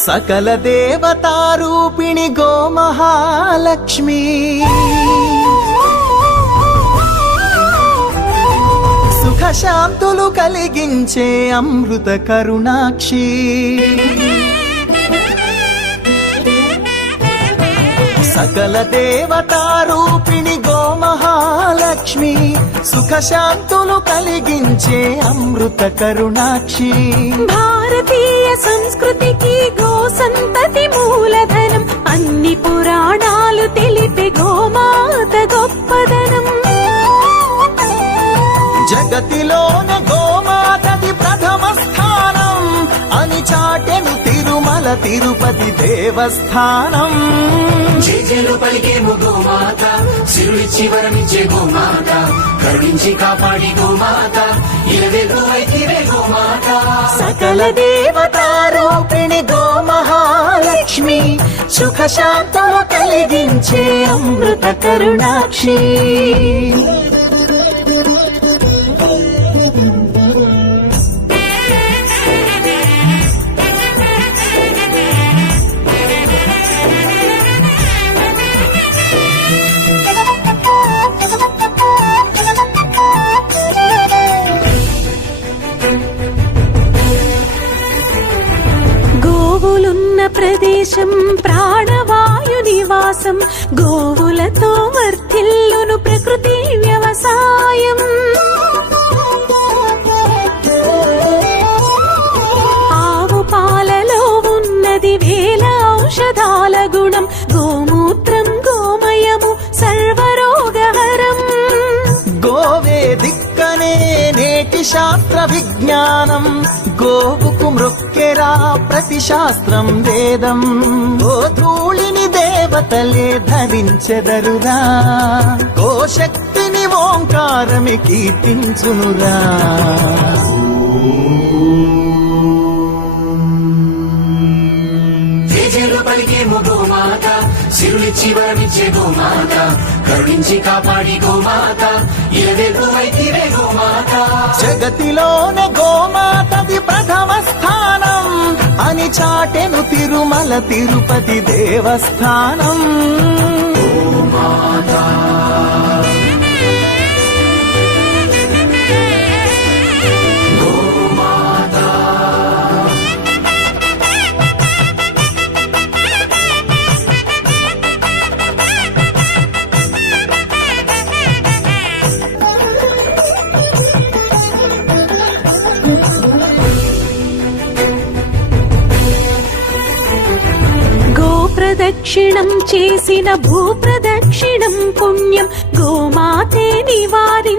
సకల దేవతారూపిణి గోమహాలక్ష్మి సుఖ శాంతులు కలిగించే అమృత కరుణాక్షి సకల దేవతారూపిణి గోమహాలక్ష్మి సుఖ శాంతులు కలిగించే అమృత కరుణాక్షి భారతీయ సంస్కృతికి గో సంతతి మూలధనం అన్ని పురాణాలు తెలిపే గోమాత గొప్పదనం జగతిలోన గోమాతది ప్రథమ స్థానం అని చాటెను తిరుమల తిరుపతి దేవస్థానం జేజేలు పలికేము గోమాత సిరులిచ్చి వరమించే గోమాత కరుణించి కాపాడి గోమాత ఇలవేలు అయితివే గోమాత సకల దేవతారూపిణి గోమహాలక్ష్మి సుఖ శాంతులు కలిగించే అమృత కరుణాక్షి గోవులున్న ప్రదేశం ప్రాణవాయు నివాసం గోవులతో వర్ధిల్లును ప్రకృతి వ్యవసాయం ఆవు పాలలో ఉన్నది వేల ఔషధాల గుణం గోమూత్రం గోమయము సర్వరోగహరం గోవే దిక్కనే నేటి శాస్త్ర విజ్ఞానం గోవుకు మృక్కెరా ప్రతి శాస్త్రం వేదం ఓ ధూళిని దేవతలే ధరించెదరురా ఓ శక్తిని ఓంకారమి కీర్తించునురా జేజేలు పలికేము గోమాత సిరులిచ్చి వరమించే గోమాత కరుణించి కాపాడి గోమాత ఇలవేలు అయితివే గోమాత జగతిలోన గోమాతది ప్రథమ స్థానం అని చాటెను తిరుమల తిరుపతి దేవస్థానం గోమాత ప్రదక్షిణం చేసిన భూప్రదక్షిణం పుణ్యం గోమాతే నివారి